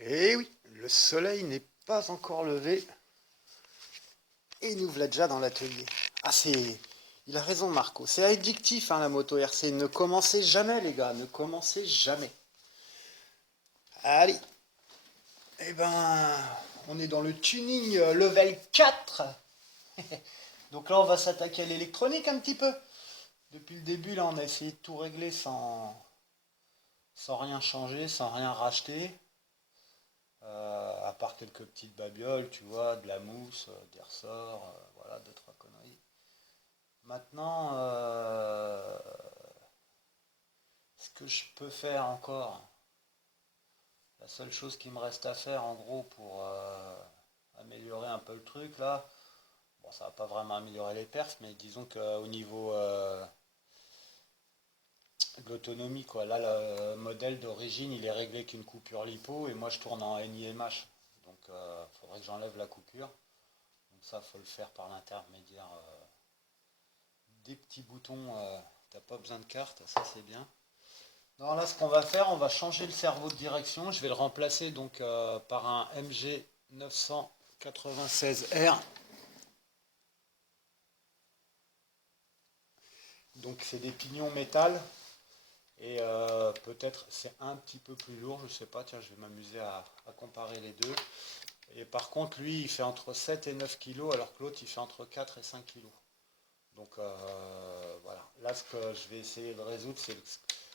Et oui, le soleil n'est pas encore levé et nous voilà déjà dans l'atelier. Ah c'est... Il a raison Marco, c'est addictif hein, la moto RC. Ne commencez jamais les gars, ne commencez jamais. Allez, eh ben, on est dans le tuning level 4. Donc là on va s'attaquer à l'électronique un petit peu. Depuis le début là on a essayé de tout régler sans rien changer, sans rien racheter. À part quelques petites babioles, tu vois, de la mousse, des ressorts, voilà, deux, trois conneries. Maintenant, ce que je peux faire encore, la seule chose qui me reste à faire en gros pour améliorer un peu le truc là, bon ça va pas vraiment améliorer les perfs, mais disons qu'au niveau de l'autonomie, quoi, là le modèle d'origine il est réglé qu'une coupure lipo et moi je tourne en NIMH, donc il faudrait que j'enlève la coupure. Donc ça, faut le faire par l'intermédiaire des petits boutons. T'as pas besoin de carte, ça c'est bien. Non, là, ce qu'on va faire, on va changer le cerveau de direction. Je vais le remplacer donc par un MG 996R. Donc c'est des pignons métal et peut-être c'est un petit peu plus lourd. Je sais pas. Tiens, je vais m'amuser à comparer les deux. Et par contre, lui, il fait entre 7 et 9 kg, alors que l'autre, il fait entre 4 et 5 kg. Donc voilà, là ce que je vais essayer de résoudre, c'est que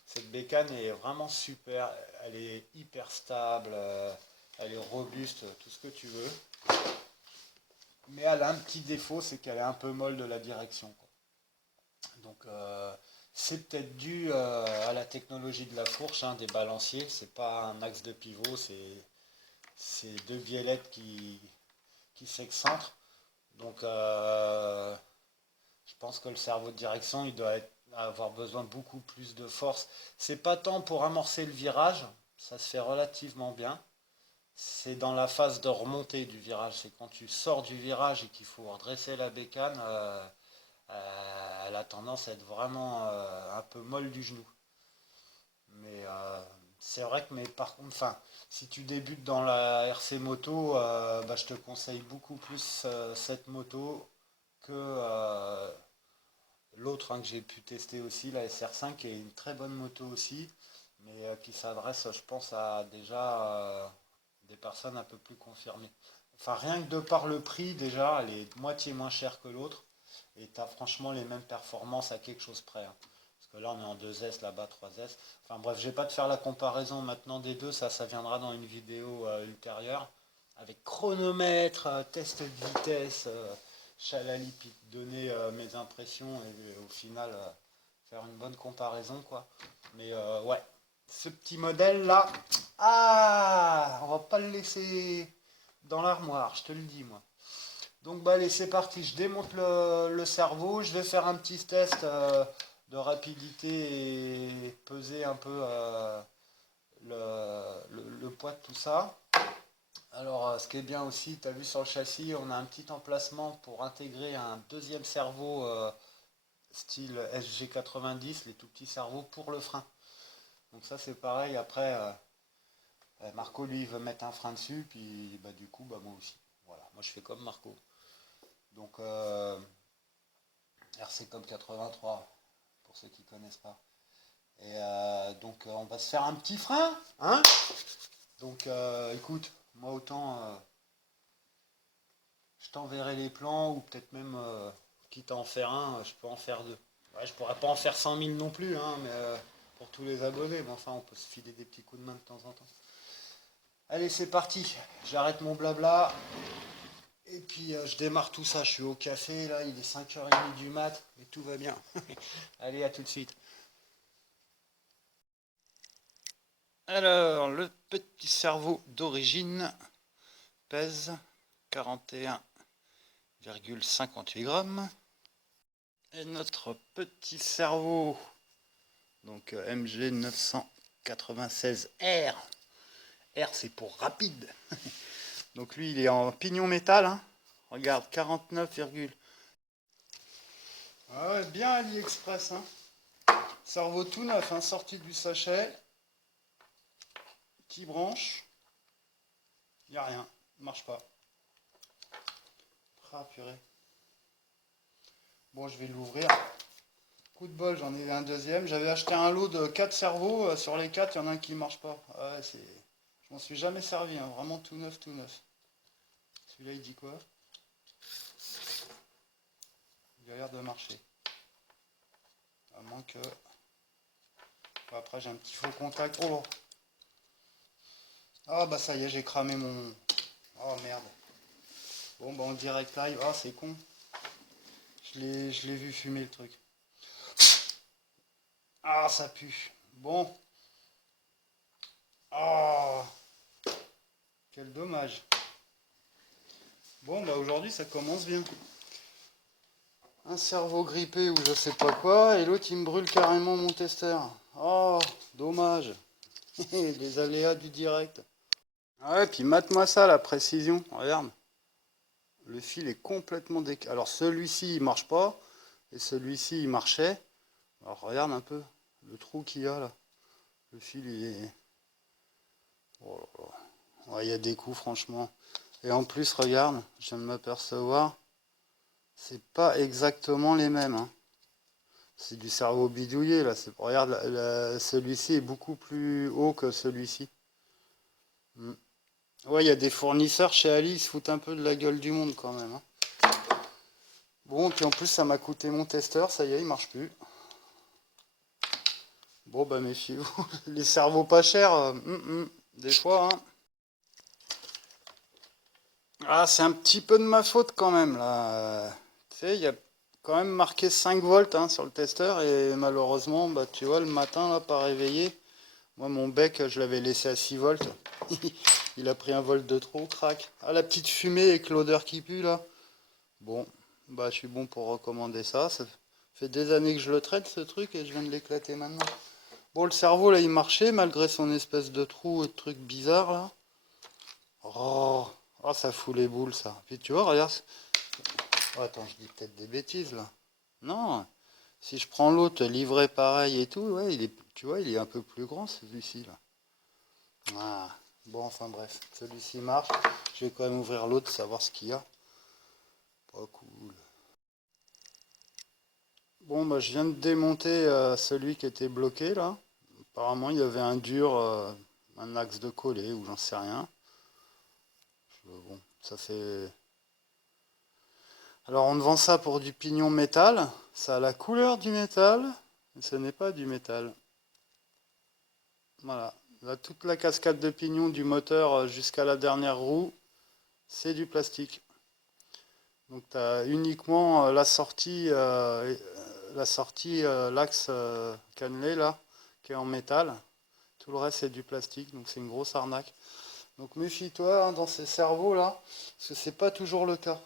cette bécane est vraiment super, elle est hyper stable, elle est robuste, tout ce que tu veux. Mais elle a un petit défaut, c'est qu'elle est un peu molle de la direction, quoi. Donc c'est peut-être dû à la technologie de la fourche, hein, des balanciers. C'est pas un axe de pivot, c'est deux biellettes qui s'excentrent. Donc je pense que le cerveau de direction, il doit avoir besoin de beaucoup plus de force. C'est pas tant pour amorcer le virage, ça se fait relativement bien. C'est dans la phase de remontée du virage. C'est quand tu sors du virage et qu'il faut redresser la bécane, elle a tendance à être vraiment un peu molle du genou. Mais c'est vrai que, mais par contre, enfin, si tu débutes dans la RC moto, bah, je te conseille beaucoup plus cette moto que l'autre hein, que j'ai pu tester aussi, la SR5, qui est une très bonne moto aussi, mais qui s'adresse, je pense, à déjà des personnes un peu plus confirmées. Enfin, rien que de par le prix, déjà, elle est moitié moins chère que l'autre, et tu as franchement les mêmes performances à quelque chose près, hein. Parce que là, on est en 2S, là-bas 3S. Enfin bref, je vais pas te faire la comparaison maintenant des deux, ça viendra dans une vidéo ultérieure, avec chronomètre, test de vitesse. Chalali, puis donner mes impressions et au final faire une bonne comparaison quoi. Mais ouais, ce petit modèle là, ah, on va pas le laisser dans l'armoire, je te le dis moi. Donc bah allez c'est parti, je démonte le cerveau, je vais faire un petit test de rapidité et peser un peu le poids de tout ça. Alors, ce qui est bien aussi, tu as vu sur le châssis, on a un petit emplacement pour intégrer un deuxième cerveau style SG90, les tout petits cerveaux pour le frein. Donc ça c'est pareil, après Marco lui il veut mettre un frein dessus, puis bah, du coup bah, moi aussi. Voilà, moi je fais comme Marco. Donc RC comme 83, pour ceux qui ne connaissent pas. Et donc on va se faire un petit frein, hein. Donc écoute, moi autant je t'enverrai les plans, ou peut-être même, quitte à en faire un, je peux en faire deux. Ouais, je pourrais pas en faire 100 000 non plus, hein, mais pour tous les abonnés, mais enfin, on peut se filer des petits coups de main de temps en temps. Allez, c'est parti. J'arrête mon blabla. Et puis, je démarre tout ça. Je suis au café, là, il est 5h30 du mat, et tout va bien. Allez, à tout de suite. Alors, le petit cerveau d'origine pèse 41,58 grammes. Et notre petit cerveau, donc MG 996R. R c'est pour rapide. Donc lui il est en pignon métal, hein. Regarde, 49, ah ouais, bien AliExpress, hein. Cerveau tout neuf, hein, sorti du sachet. Qui branche. Il n'y a rien. Il marche pas. Ah purée. Bon, je vais l'ouvrir. Coup de bol, j'en ai un deuxième. J'avais acheté un lot de 4 cerveaux. Sur les 4, il y en a un qui ne marche pas. Ouais, je m'en suis jamais servi. Hein. Vraiment tout neuf, tout neuf. Celui-là, il dit quoi? Il a l'air de marcher. À moins que... Bon, après, j'ai un petit faux contact. Oh! Ah bah ça y est, j'ai cramé mon... Oh merde. Bon bah en direct live. Ah c'est con. Je l'ai vu fumer le truc. Ah ça pue. Bon. Ah, quel dommage. Bon bah aujourd'hui ça commence bien. Un cerveau grippé ou je sais pas quoi, et l'autre il me brûle carrément mon testeur. Oh, dommage. Les aléas du direct. Ouais, puis mate-moi ça, la précision. Regarde. Le fil est complètement décalé. Alors celui-ci il marche pas, et celui-ci il marchait. Alors regarde un peu le trou qu'il y a là. Le fil il est... Oh là là. Ouais, il y a des coups franchement. Et en plus regarde, je viens de m'apercevoir, c'est pas exactement les mêmes. Hein. C'est du cerveau bidouillé là. Regarde, celui-ci est beaucoup plus haut que celui-ci. Hmm. Ouais, il y a des fournisseurs chez Ali, ils se foutent un peu de la gueule du monde quand même. Hein. Bon, puis en plus ça m'a coûté mon testeur, ça y est, il marche plus. Bon bah méfiez-vous, les cerveaux pas chers, des fois. Hein. Ah, c'est un petit peu de ma faute quand même là. Tu sais, il y a quand même marqué 5 volts hein, sur le testeur et malheureusement, bah tu vois, le matin là, pas réveillé. Moi mon bec, je l'avais laissé à 6 volts. Il a pris un volt de trop, crac. Ah, la petite fumée avec l'odeur qui pue là. Bon, bah je suis bon pour recommander ça. Ça fait des années que je le traite ce truc et je viens de l'éclater maintenant. Bon, le cerveau là il marchait malgré son espèce de trou et de truc bizarre là. Oh, oh, ça fout les boules ça. Puis tu vois, regarde. Oh, attends, je dis peut-être des bêtises là. Non, si je prends l'autre livré pareil et tout, ouais, tu vois, il est un peu plus grand celui-ci là. Ah, bon, enfin bref, celui-ci marche. Je vais quand même ouvrir l'autre, savoir ce qu'il y a. Pas cool. Bon, bah, je viens de démonter celui qui était bloqué là. Apparemment, il y avait un dur, un axe de coller ou j'en sais rien. Bon, ça fait. Alors, on vend ça pour du pignon métal. Ça a la couleur du métal, mais ce n'est pas du métal. Voilà. Là, toute la cascade de pignon du moteur jusqu'à la dernière roue, c'est du plastique. Donc, tu as uniquement l'axe cannelé là, qui est en métal. Tout le reste, c'est du plastique. Donc, c'est une grosse arnaque. Donc, méfie-toi hein, dans ces cerveaux là, parce que c'est pas toujours le cas.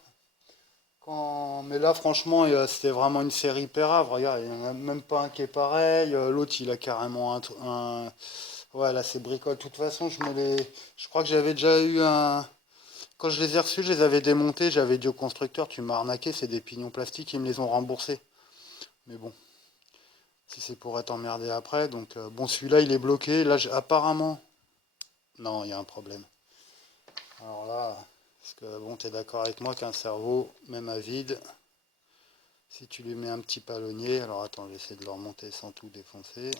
Mais là, franchement, c'était vraiment une série pérave. Regarde, il n'y en a même pas un qui est pareil. L'autre, il a carrément un... Ouais, là, c'est bricole. De toute façon, je crois que j'avais déjà eu un... Quand je les ai reçus, je les avais démontés. J'avais dit au constructeur, tu m'as arnaqué, c'est des pignons plastiques. Ils me les ont remboursés. Mais bon, si c'est pour être emmerdé après. Donc, bon, celui-là, il est bloqué. Là, apparemment... Non, il y a un problème. Alors là... Parce que, bon, tu es d'accord avec moi qu'un cerveau, même à vide... Si tu lui mets un petit palonnier, alors attends, j'essaie de le remonter sans tout défoncer.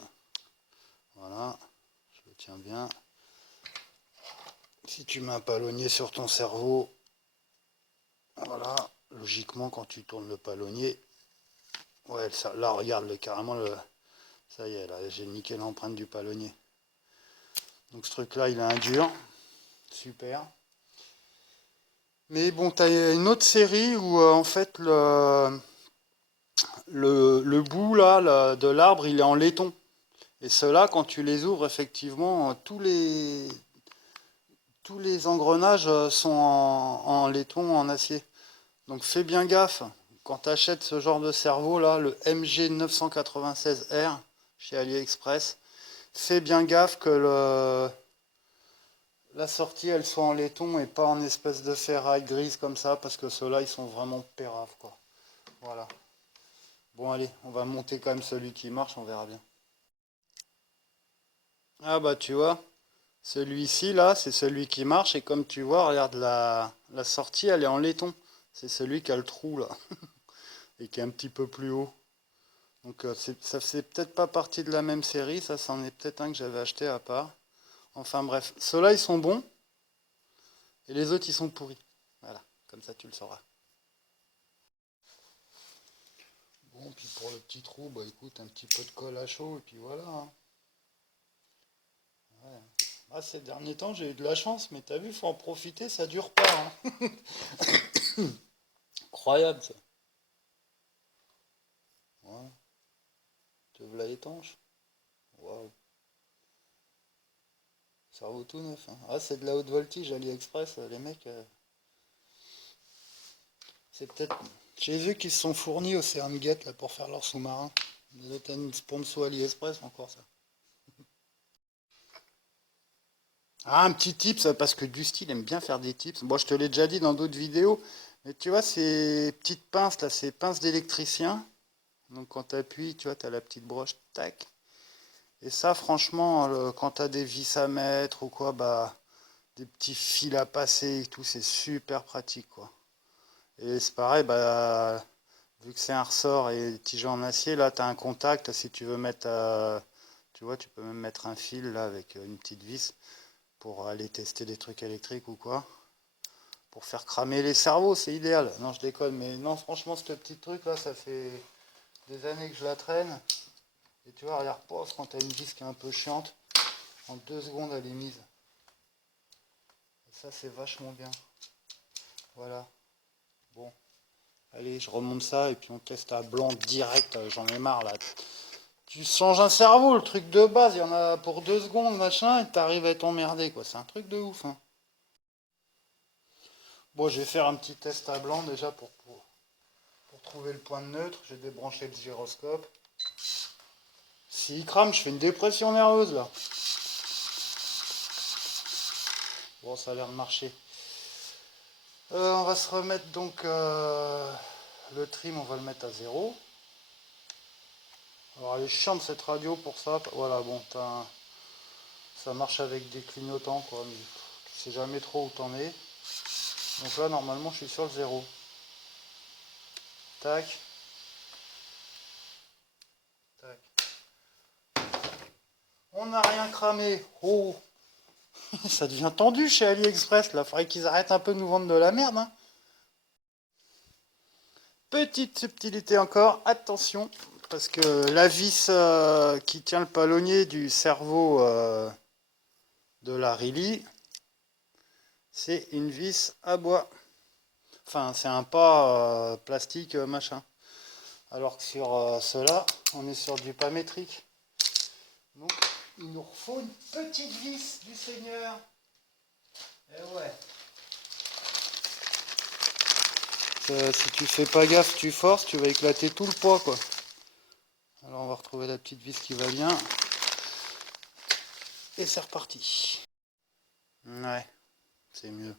Voilà, je le tiens bien. Si tu mets un palonnier sur ton cerveau, voilà, logiquement quand tu tournes le palonnier, ouais, là regarde carrément ça y est, là j'ai niqué l'empreinte du palonnier. Donc ce truc là, il a un dur, super. Mais bon, tu as une autre série où en fait le bout là, de l'arbre, il est en laiton. Et ceux-là, quand tu les ouvres, effectivement, tous les engrenages sont en laiton, en acier. Donc fais bien gaffe. Quand tu achètes ce genre de cerveau là, le MG996R chez AliExpress, fais bien gaffe que la sortie elle soit en laiton et pas en espèce de ferraille grise comme ça, parce que ceux-là ils sont vraiment péraves quoi. Voilà. Bon allez, on va monter quand même celui qui marche, on verra bien. Ah bah tu vois, celui-ci là, c'est celui qui marche et comme tu vois, regarde la sortie, elle est en laiton. C'est celui qui a le trou là et qui est un petit peu plus haut. Donc ça fait peut-être pas partie de la même série, ça c'en est peut-être un que j'avais acheté à part. Enfin bref, ceux-là ils sont bons et les autres ils sont pourris. Voilà, comme ça tu le sauras. Bon, puis pour le petit trou, bah écoute, un petit peu de colle à chaud et puis voilà, hein. Ouais. Ah, ces derniers temps j'ai eu de la chance, mais t'as vu, faut en profiter, ça dure pas, hein. Incroyable ça. Ouais, te v'là étanche. Waouh, ça vaut tout neuf, hein. Ah, c'est de la haute voltige AliExpress, les mecs. C'est peut-être chez eux qu'ils se sont fournis OceanGate là, pour faire leur sous-marin. Vous une sponsor AliExpress encore ça. Ah, un petit tips, parce que Dusty il aime bien faire des tips. Bon, je te l'ai déjà dit dans d'autres vidéos, mais tu vois, ces petites pinces là, ces pinces d'électricien. Donc quand tu appuies, tu vois, tu as la petite broche, tac. Et ça, franchement, quand tu as des vis à mettre ou quoi, bah, des petits fils à passer et tout, c'est super pratique, quoi. Et c'est pareil, bah, vu que c'est un ressort et tige en acier, là, tu as un contact. Si tu veux mettre, tu vois, tu peux même mettre un fil là avec une petite vis pour aller tester des trucs électriques ou quoi. Pour faire cramer les cerveaux, c'est idéal. Non, je déconne, mais non, franchement, ce petit truc là, ça fait des années que je la traîne. Et tu vois, regarde, pause quand tu as une vis qui est un peu chiante, en 2 secondes elle est mise. Et ça, c'est vachement bien. Voilà. Bon, allez, je remonte ça et puis on teste à blanc direct. J'en ai marre là. Tu changes un cerveau, le truc de base, il y en a pour 2 secondes, machin, et t'arrives à être emmerdé, quoi. C'est un truc de ouf, hein. Bon, je vais faire un petit test à blanc déjà pour trouver le point de neutre. J'ai débranché le gyroscope. S'il crame, je fais une dépression nerveuse là. Bon, ça a l'air de marcher. On va se remettre donc le trim, on va le mettre à 0. Alors elle est chiante cette radio pour ça. Voilà, bon, ça marche avec des clignotants quoi, mais tu sais jamais trop où t'en es. Donc là normalement je suis sur le 0. Tac, tac. On n'a rien cramé. Oh, ça devient tendu chez AliExpress là. Faudrait qu'ils arrêtent un peu de nous vendre de la merde, hein. Petite subtilité encore, attention, parce que la vis qui tient le palonnier du cerveau de la Riley, c'est une vis à bois. Enfin, c'est un pas plastique machin. Alors que sur cela, on est sur du pas métrique. Donc, il nous faut une petite vis du Seigneur. Eh ouais. Si tu fais pas gaffe, tu forces, tu vas éclater tout le poids, quoi. Alors, on va retrouver la petite vis qui va bien. Et c'est reparti. Ouais, c'est mieux.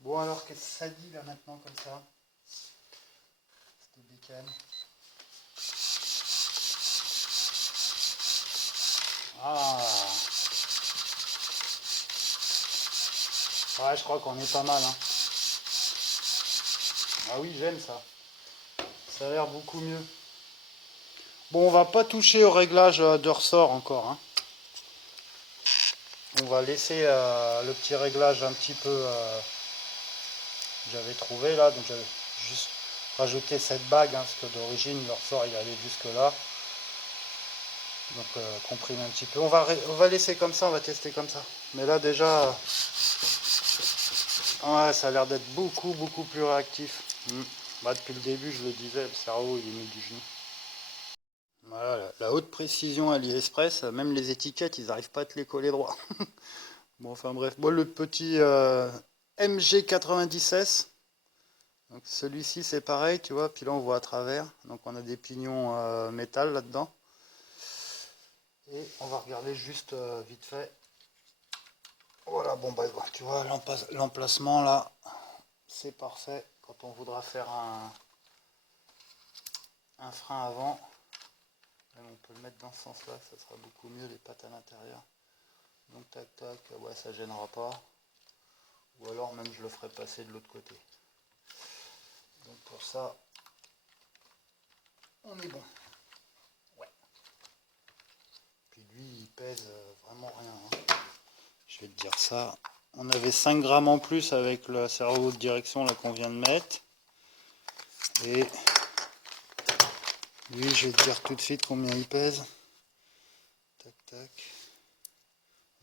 Bon, alors, qu'est-ce que ça dit là maintenant, comme ça? C'était bécane. Ah, ouais, je crois qu'on est pas mal, hein. Ah oui, j'aime ça. Ça a l'air beaucoup mieux. Bon, on va pas toucher au réglage de ressort encore, hein. On va laisser le petit réglage un petit peu que j'avais trouvé là. Donc j'avais juste rajouté cette bague, hein, parce que d'origine le ressort il allait jusque là. Donc comprimer un petit peu. On va laisser comme ça, on va tester comme ça. Mais là déjà, ouais, ça a l'air d'être beaucoup plus réactif. Bah, depuis le début, je le disais, le cerveau il est mis du genou. Voilà, la haute précision AliExpress, même les étiquettes, ils n'arrivent pas à te les coller droit. Bon, enfin bref. Bon, le petit MG90S. Donc celui-ci, c'est pareil, tu vois. Puis là, on voit à travers. Donc on a des pignons métal là-dedans. Et on va regarder juste vite fait. Voilà, bon, bah, tu vois, l'emplacement là, c'est parfait. Quand on voudra faire un frein avant. Même on peut le mettre dans ce sens-là, ça sera beaucoup mieux, les pattes à l'intérieur. Donc tac tac, ouais, ça gênera pas. Ou alors même je le ferai passer de l'autre côté. Donc pour ça, on est bon. Ouais. Puis lui, il pèse vraiment rien. Hein. Je vais te dire ça. On avait 5 grammes en plus avec le cerveau de direction là qu'on vient de mettre. Et lui, je vais te dire tout de suite combien il pèse. Tac tac.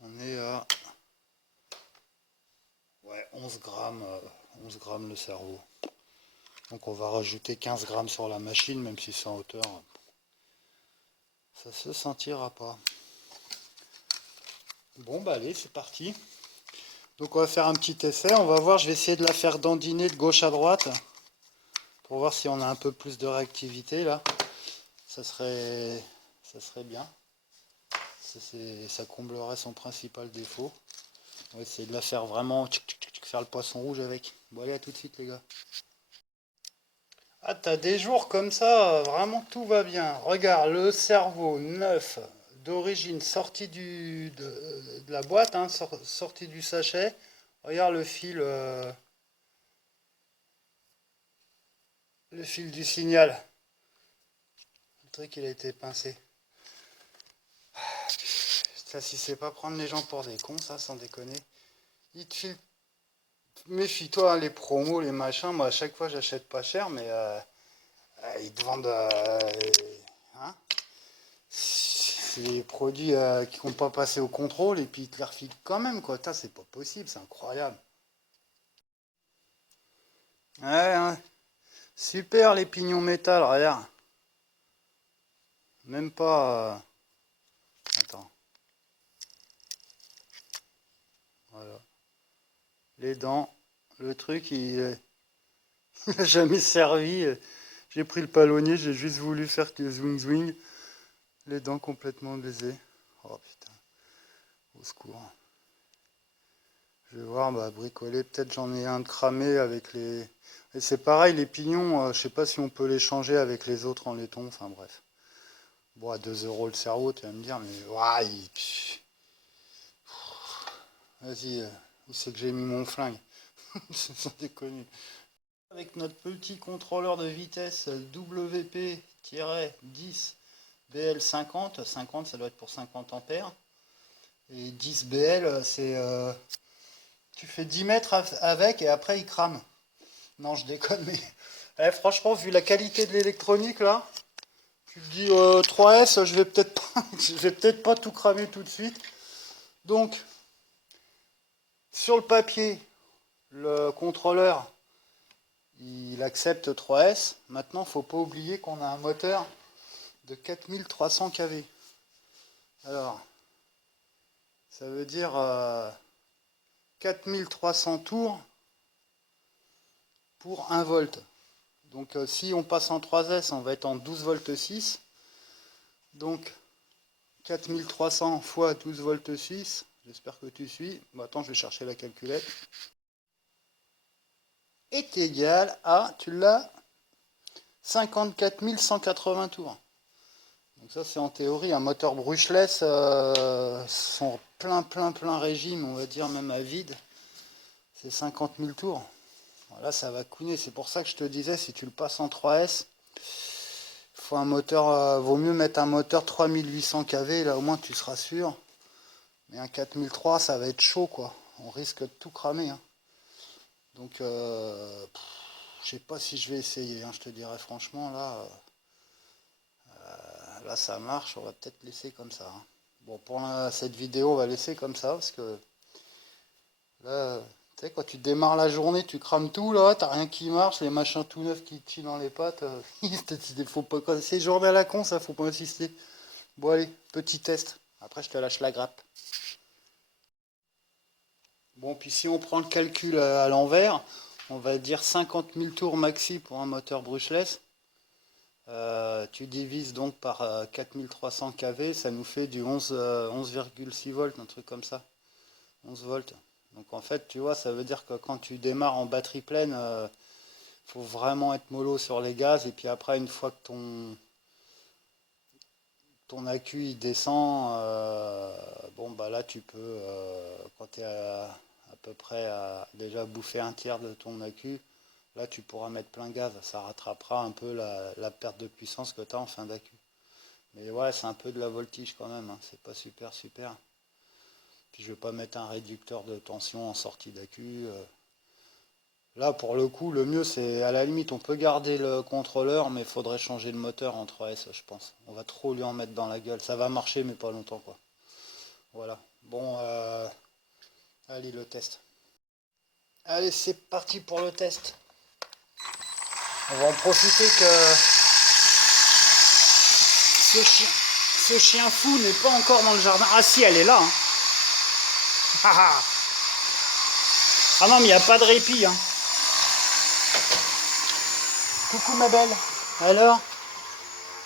On est à 11 grammes le cerveau. Donc on va rajouter 15 grammes sur la machine, même si c'est en hauteur. Ça se sentira pas. Bon bah allez, c'est parti. Donc on va faire un petit essai. On va voir, je vais essayer de la faire dandiner de gauche à droite. Pour voir si on a un peu plus de réactivité là. Ça serait bien. Ça comblerait son principal défaut. On va essayer de la faire vraiment, faire le poisson rouge avec. Bon allez, à tout de suite les gars. Ah, t'as des jours comme ça, vraiment tout va bien. Regarde, le cerveau neuf, d'origine, sorti de la boîte, hein, sorti du sachet. Regarde le fil du signal. Le truc, il a été pincé. Ça, si c'est pas prendre les gens pour des cons, ça, sans déconner. Il te file. Méfie-toi, hein, les promos, les machins. Moi, à chaque fois, j'achète pas cher, mais ils te vendent. Hein, c'est des produits qui n'ont pas passé au contrôle et puis ils te les refilent quand même, quoi. C'est pas possible, c'est incroyable. Ouais, hein. Super les pignons métal, regarde. Même pas. Attends. Voilà. Les dents. Le truc, il n'a jamais servi. J'ai pris le palonnier, j'ai juste voulu faire que zwing zwing. Les dents complètement baisées. Oh putain. Au secours. Je vais voir, bah, bricoler. Peut-être j'en ai un de cramé avec les. Et c'est pareil, les pignons, je sais pas si on peut les changer avec les autres en laiton. Enfin bref. Bon, à 2 euros le cerveau, tu vas me dire, mais. Ouais, vas-y, où c'est que j'ai mis mon flingue? Sans déconner. Avec notre petit contrôleur de vitesse WP-10 BL50. 50, ça doit être pour 50 ampères. Et 10 BL, c'est. Tu fais 10 mètres avec et après il crame. Non, je déconne, mais franchement, vu la qualité de l'électronique là, tu te dis 3S, je vais peut-être pas tout cramer tout de suite. Donc, sur le papier, le contrôleur, il accepte 3S. Maintenant, faut pas oublier qu'on a un moteur de 4300 kV. Alors, ça veut dire 4300 tours pour 1 volt. Donc si on passe en 3S, on va être en 12 volts 6. Donc 4300 fois 12 volts 6. J'espère que tu suis. Bon, attends, je vais chercher la calculette. Est égal à, tu l'as, 54 180 tours. Donc ça c'est en théorie. Un moteur brushless, son plein régime, on va dire même à vide, c'est 50 000 tours. Là ça va couiner. C'est pour ça que je te disais, si tu le passes en 3S, faut un moteur, vaut mieux mettre un moteur 3800 kV, là au moins tu seras sûr. Mais un 4003, ça va être chaud quoi. On risque de tout cramer. Hein. Donc je sais pas si je vais essayer, hein, je te dirais franchement là ça marche, on va peut-être laisser comme ça. Hein. Bon pour cette vidéo on va laisser comme ça parce que là, tu sais quand tu démarres la journée, tu crames tout là, t'as rien qui marche, les machins tout neufs qui te chient dans les pattes, faut pas, quand c'est journée à la con ça, faut pas insister. Bon allez, petit test, après je te lâche la grappe. Bon puis si on prend le calcul à l'envers, on va dire 50 000 tours maxi pour un moteur brushless. Tu divises donc par 4300 kV, ça nous fait du 11,6 volts, un truc comme ça. 11 volts. Donc en fait, tu vois, ça veut dire que quand tu démarres en batterie pleine, Faut vraiment être mollo sur les gaz. Et puis après, une fois que ton accu il descend, bon bah là tu peux, quand tu es à peu près à déjà bouffer un tiers de ton accu, là tu pourras mettre plein gaz. Ça rattrapera un peu la perte de puissance que tu as en fin d'accu. Mais ouais, c'est un peu de la voltige quand même, hein. C'est pas super super. Puis je vais pas mettre un réducteur de tension en sortie d'accu. Là, pour le coup, le mieux, c'est à la limite, on peut garder le contrôleur, mais il faudrait changer le moteur en 3S, je pense. On va trop lui en mettre dans la gueule. Ça va marcher, mais pas longtemps, quoi. Voilà. Bon, allez, le test. Allez, c'est parti pour le test. On va en profiter que ce chien fou n'est pas encore dans le jardin. Ah si, elle est là. Hein. Ah non, mais il n'y a pas de répit. Hein. Coucou ma belle. Alors,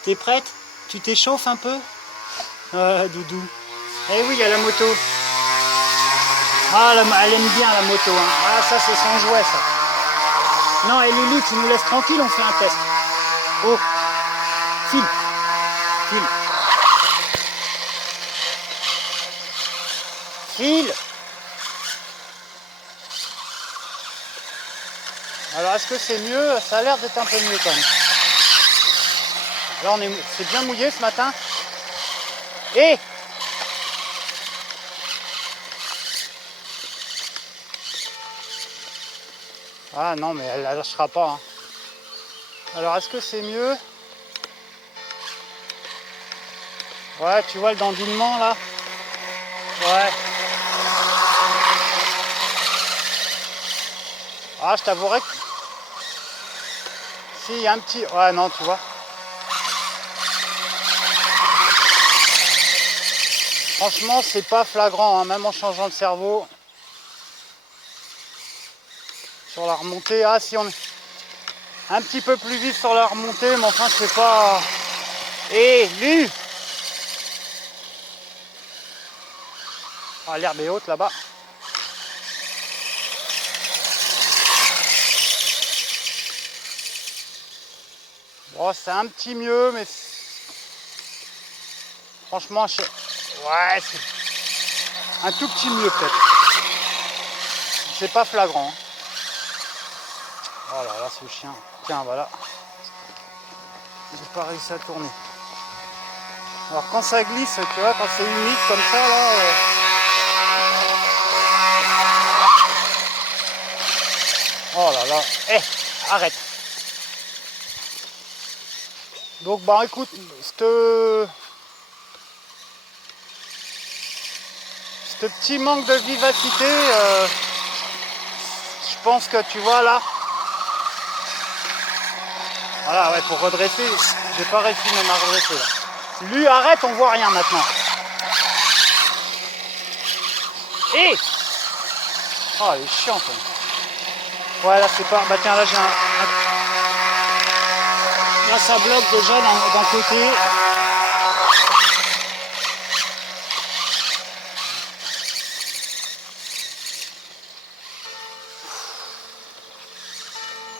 t'es prête? Tu t'échauffes un peu? Ah, doudou. Eh oui, il y a la moto. Ah, elle aime bien la moto. Hein. Ah, ça, c'est son jouet, ça. Non, et Lulu, tu nous laisses tranquille, on fait un test. Oh, file. File. File. Alors, est-ce que c'est mieux? Ça a l'air d'être un peu mieux, quand même. Là, c'est bien mouillé ce matin. Et ah non, mais elle ne lâchera pas. Hein. Alors, est-ce que c'est mieux? Ouais, tu vois le dandinement là? Ouais. Ah, je t'avouerais que... Si, il y a un petit... Ouais, non, tu vois. Franchement, c'est pas flagrant, hein, même en changeant le cerveau. Sur la remontée, ah si on est un petit peu plus vite sur la remontée, mais enfin, c'est pas... Eh, Lu! Ah, l'herbe est haute là-bas. Bon, c'est un petit mieux, mais... Franchement, ouais, c'est un tout petit mieux peut-être. C'est pas flagrant. Hein. Oh là là, ce chien. Tiens, voilà. J'ai pas réussi à tourner. Alors quand ça glisse, tu vois, quand c'est humide comme ça, là... Oh là là. Eh, arrête. Donc, bah écoute, ce petit manque de vivacité, je pense que tu vois là... Voilà, ouais, pour redresser, j'ai pas réussi même à redresser là. Lui, arrête, on voit rien maintenant. Et oh, elle est chiante. Ouais, là, c'est pas... Bah tiens, là, j'ai un... Là, ça bloque déjà d'un côté.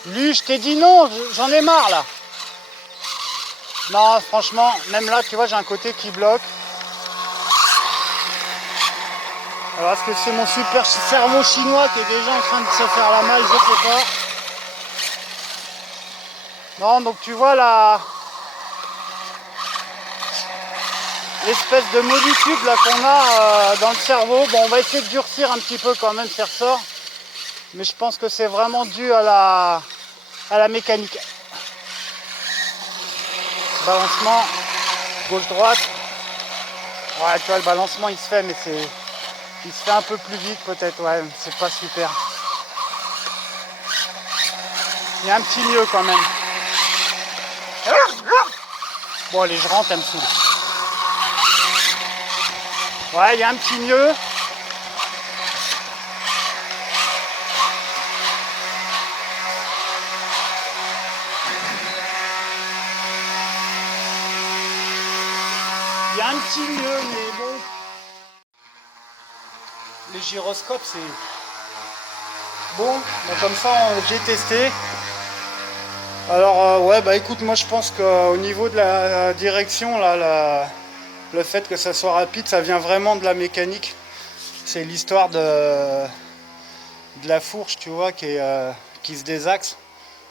Lui, je t'ai dit non, j'en ai marre, là. Non, franchement, même là, tu vois, j'ai un côté qui bloque. Alors, est-ce que c'est mon super cerveau chinois qui est déjà en train de se faire la malle? Je sais pas. Non, donc tu vois là, l'espèce de molécule là qu'on a dans le cerveau. Bon, on va essayer de durcir un petit peu quand même ces ressorts. Mais je pense que c'est vraiment dû à la mécanique. Balancement, gauche-droite. Ouais, tu vois, le balancement il se fait, mais il se fait un peu plus vite peut-être. Ouais, c'est pas super. Il y a un petit mieux quand même. Bon, allez, je rentre, elle me saoule. Ouais, il y a un petit mieux. Il y a un petit mieux, mais bon. Les gyroscopes, c'est bon. Donc comme ça, j'ai testé. Alors ouais, bah écoute, moi je pense qu'au niveau de la direction, là, le fait que ça soit rapide, ça vient vraiment de la mécanique. C'est l'histoire de la fourche, tu vois, qui se désaxe.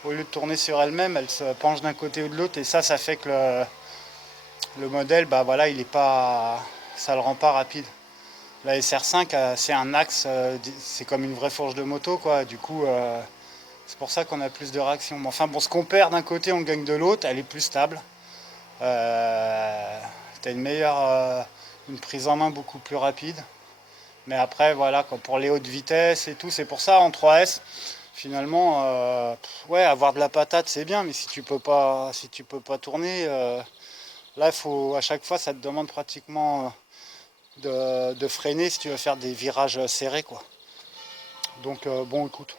Au lieu de tourner sur elle-même, elle se penche d'un côté ou de l'autre, et ça fait que le modèle, bah voilà, il est pas, ça le rend pas rapide. La SR5, c'est un axe, c'est comme une vraie fourche de moto, quoi. Du coup, c'est pour ça qu'on a plus de réaction. Mais enfin, bon, ce qu'on perd d'un côté, on gagne de l'autre. Elle est plus stable. T'as une prise en main beaucoup plus rapide. Mais après, voilà, quoi, pour les hautes vitesses et tout, c'est pour ça en 3S, finalement, ouais, avoir de la patate, c'est bien, mais si tu peux pas tourner, là, à chaque fois, ça te demande pratiquement de freiner si tu veux faire des virages serrés, quoi. Donc, bon, écoute,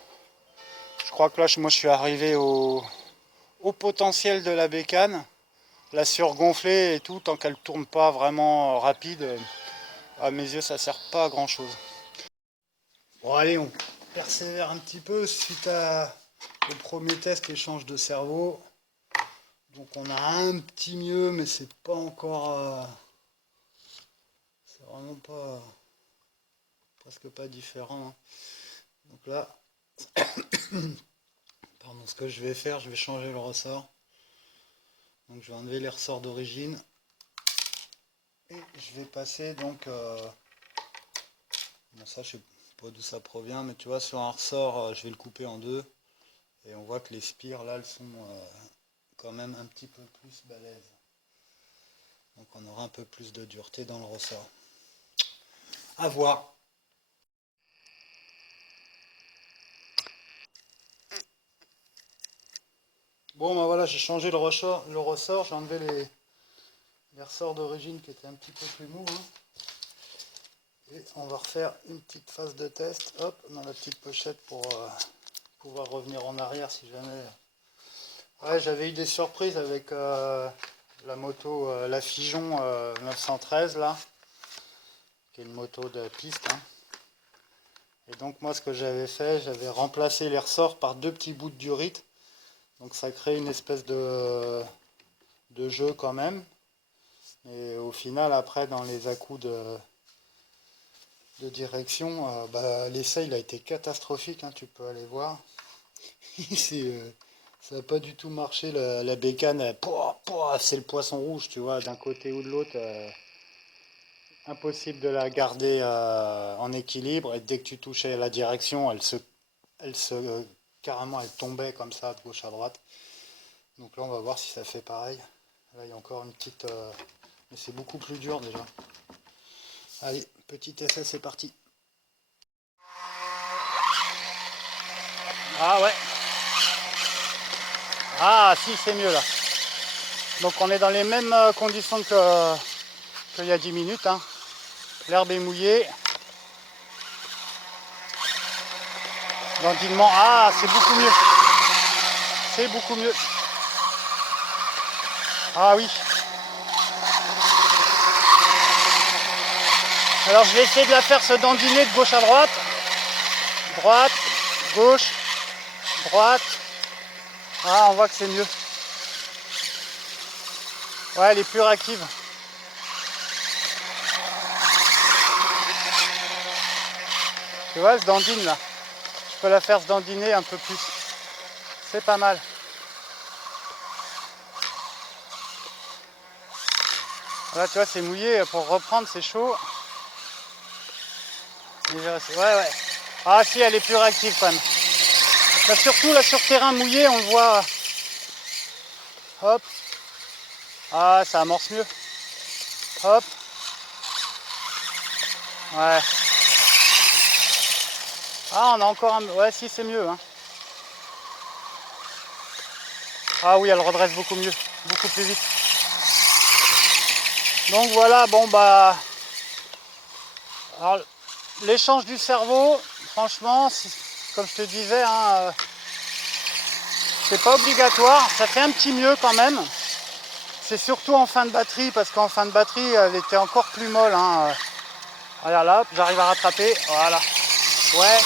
je crois que là, moi, je suis arrivé au potentiel de la bécane. La surgonfler et tout, tant qu'elle tourne pas vraiment rapide, à mes yeux, ça sert pas à grand chose. Bon, allez, on persévère un petit peu suite au premier test échange de cerveau. Donc, on a un petit mieux, mais c'est pas encore. C'est vraiment pas. Presque pas différent, hein. Donc là, pardon, ce que je vais faire, je vais changer le ressort. Donc, je vais enlever les ressorts d'origine. Et je vais passer donc. Bon, ça, je sais pas d'où ça provient, mais tu vois, sur un ressort, je vais le couper en deux. Et on voit que les spires, là, elles sont quand même un petit peu plus balèzes. Donc on aura un peu plus de dureté dans le ressort. À voir. Bon, ben voilà, j'ai changé le ressort, j'ai enlevé les ressorts d'origine qui étaient un petit peu plus mous, hein. Et on va refaire une petite phase de test, hop, dans la petite pochette pour pouvoir revenir en arrière si jamais. Ouais, j'avais eu des surprises avec la moto, la Figeon 913 là, qui est une moto de piste, hein. Et donc moi ce que j'avais fait, j'avais remplacé les ressorts par deux petits bouts de durite. Donc ça crée une espèce de jeu quand même. Et au final après dans les à-coups de direction, bah, l'essai il a été catastrophique, hein, tu peux aller voir. Ça n'a pas du tout marché, la bécane, c'est le poisson rouge, tu vois, d'un côté ou de l'autre. Impossible de la garder en équilibre, et dès que tu touchais la direction, carrément, elle tombait comme ça de gauche à droite. Donc là, on va voir si ça fait pareil. Là, il y a encore une petite, mais c'est beaucoup plus dur déjà. Allez, petit essai, c'est parti. Ah ouais. Ah si, c'est mieux là. Donc on est dans les mêmes conditions qu'il y a 10 minutes, hein. L'herbe est mouillée. L'endinement, ah, c'est beaucoup mieux. C'est beaucoup mieux. Ah oui. Alors je vais essayer de la faire se dandiner de gauche à droite. Droite, gauche, droite. Ah, on voit que c'est mieux. Ouais, elle est plus réactive. Tu vois, elle se dandine là. Je peux la faire se dandiner un peu plus. C'est pas mal. Là, tu vois, c'est mouillé. Pour reprendre, c'est chaud. Ouais, ouais. Ah si, elle est plus réactive quand même. Là, surtout là sur terrain mouillé, on le voit. Hop. Ah, ça amorce mieux. Hop. Ouais. Ah, on a encore un. Ouais, si, c'est mieux, hein. Ah oui, elle redresse beaucoup mieux. Beaucoup plus vite. Donc voilà, bon bah. Alors, l'échange du cerveau, franchement, comme je te disais, hein, c'est pas obligatoire. Ça fait un petit mieux quand même. C'est surtout en fin de batterie, parce qu'en fin de batterie, elle était encore plus molle, hein. Regarde là, j'arrive à rattraper. Voilà. Ouais.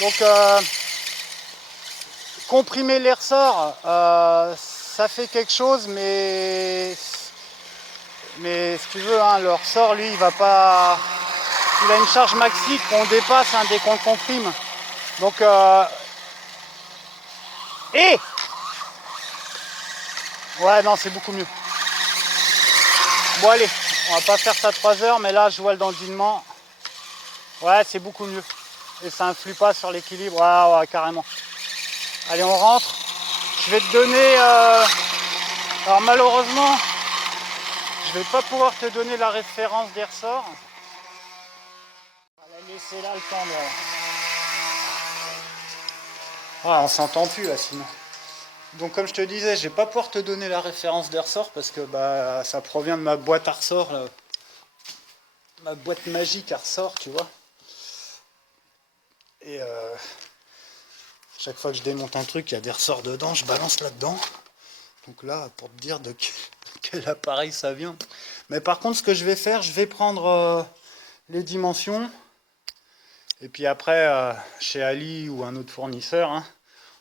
Donc, comprimer les ressorts, ça fait quelque chose, mais si tu veux, hein, le ressort, lui, il va pas... Il a une charge maxi qu'on dépasse hein, dès qu'on le comprime. Donc, ouais, non, c'est beaucoup mieux. Bon, allez, on va pas faire ça 3 heures, mais là, je vois le dandinnement. Ouais, c'est beaucoup mieux. Et ça influe pas sur l'équilibre. Ouais, ouais, carrément. Allez, on rentre. Je vais te donner... Alors, malheureusement, je vais pas pouvoir te donner la référence des ressorts. On va la laisser là le temps de... Ah, on s'entend plus là sinon. Donc comme je te disais, je vais pas pouvoir te donner la référence des ressorts parce que bah ça provient de ma boîte à ressorts, là. Ma boîte magique à ressorts, tu vois. Et chaque fois que je démonte un truc, il y a des ressorts dedans, je balance là-dedans. Donc là, pour te dire de quel appareil ça vient. Mais par contre, ce que je vais faire, je vais prendre les dimensions. Et puis après, chez Ali ou un autre fournisseur, hein,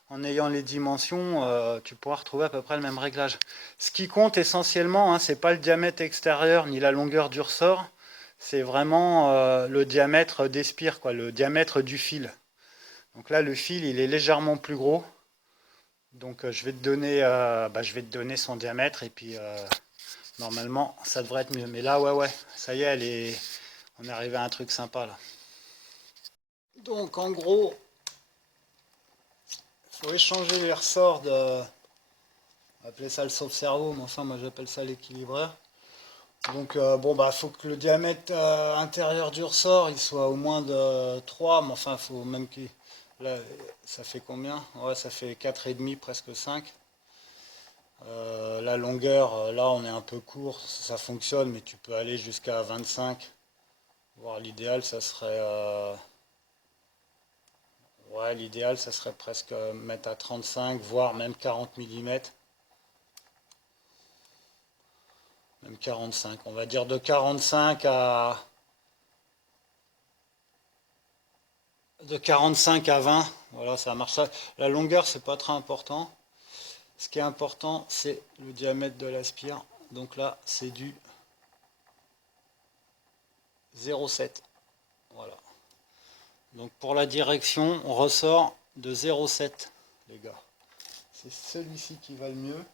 en ayant les dimensions, tu pourras retrouver à peu près le même réglage. Ce qui compte essentiellement, hein, c'est pas le diamètre extérieur ni la longueur du ressort, c'est vraiment le diamètre d'Espire, quoi, le diamètre du fil. Donc là, le fil, il est légèrement plus gros. Donc je vais te donner son diamètre et puis normalement, ça devrait être mieux. Mais là, ouais, ça y est, on est arrivé à un truc sympa là. Donc en gros, il faut échanger les ressorts de... On va appeler ça le sauve-cerveau, mais enfin moi j'appelle ça l'équilibreur. Donc bon bah faut que le diamètre intérieur du ressort il soit au moins de 3, mais enfin faut même qu'il... Là ça fait combien? Ouais, ça fait 4,5, presque 5. La longueur, là on est un peu court, ça fonctionne, mais tu peux aller jusqu'à 25. Voire l'idéal ça serait... ouais, l'idéal ça serait presque mettre à 35, voire même 40 mm. Même 45, on va dire de 45 à 20, voilà, ça marche. La longueur, c'est pas très important. Ce qui est important, c'est le diamètre de la spire. Donc là, c'est du 0,7. Voilà. Donc pour la direction, on ressort de 0,7, les gars. C'est celui-ci qui va le mieux.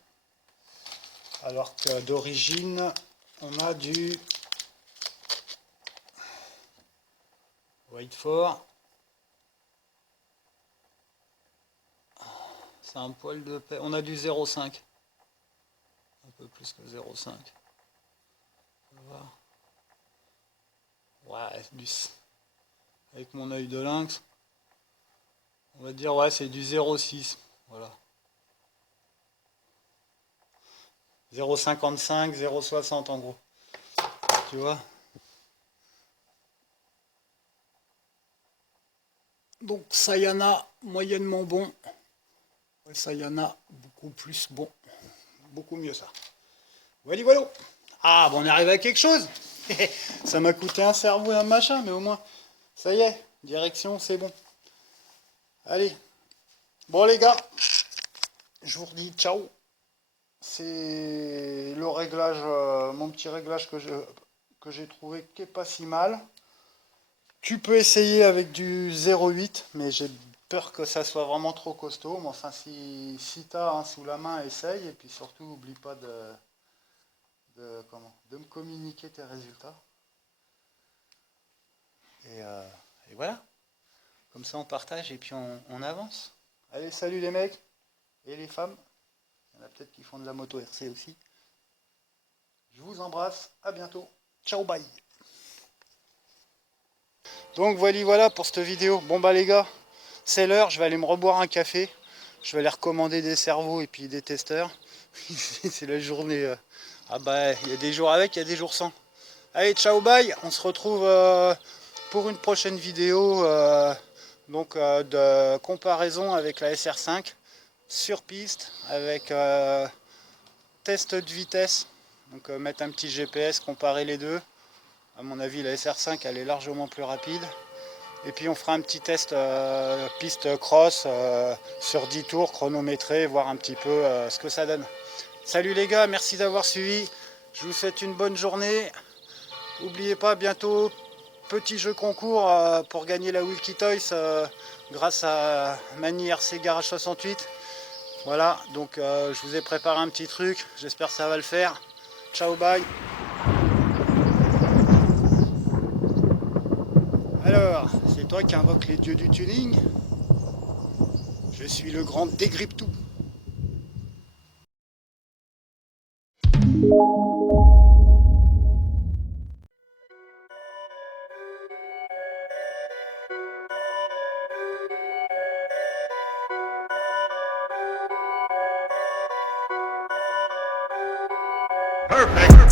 Alors que d'origine, on a du wait for. C'est un poil de paix. On a du 0,5. Un peu plus que 0,5. Ouais, avec mon œil de lynx, on va dire ouais c'est du 0,6. Voilà. 0,55, 0,60 en gros. Tu vois? Donc ça y en a moyennement bon. Ouais, ça y en a beaucoup plus bon. Beaucoup mieux ça. Voilà, voilà. Ah, bon, on arrive à quelque chose. Ça m'a coûté un cerveau et un machin, mais au moins, ça y est, direction, c'est bon. Allez. Bon les gars, je vous redis ciao. C'est le réglage, mon petit réglage que j'ai trouvé qui est pas si mal. Tu peux essayer avec du 0,8, mais j'ai peur que ça soit vraiment trop costaud. Mais enfin, si tu as un sous la main, essaye. Et puis surtout, n'oublie pas de me communiquer tes résultats. Et voilà. Comme ça, on partage et puis on avance. Allez, salut les mecs et les femmes. Il y en a peut-être qui font de la moto RC aussi. Je vous embrasse. À bientôt. Ciao, bye. Donc voilà pour cette vidéo. Bon bah les gars, c'est l'heure, je vais aller me reboire un café. Je vais aller recommander des cerveaux et puis des testeurs. C'est la journée. Ah bah il y a des jours avec, il y a des jours sans. Allez, ciao, bye. On se retrouve pour une prochaine vidéo de comparaison avec la SR5 sur piste avec test de vitesse. Donc mettre un petit GPS, comparer les deux. À mon avis, la SR5 elle est largement plus rapide. Et puis on fera un petit test piste cross sur 10 tours chronométré, voir un petit peu ce que ça donne. Salut les gars, merci d'avoir suivi. Je vous souhaite une bonne journée. N'oubliez pas, bientôt, petit jeu concours pour gagner la Wilkie Toys grâce à Mani RC Garage 68. Voilà, donc je vous ai préparé un petit truc. J'espère que ça va le faire. Ciao, bye. Alors, c'est toi qui invoque les dieux du tuning. Je suis le grand Dégrippe-tout. Perfect.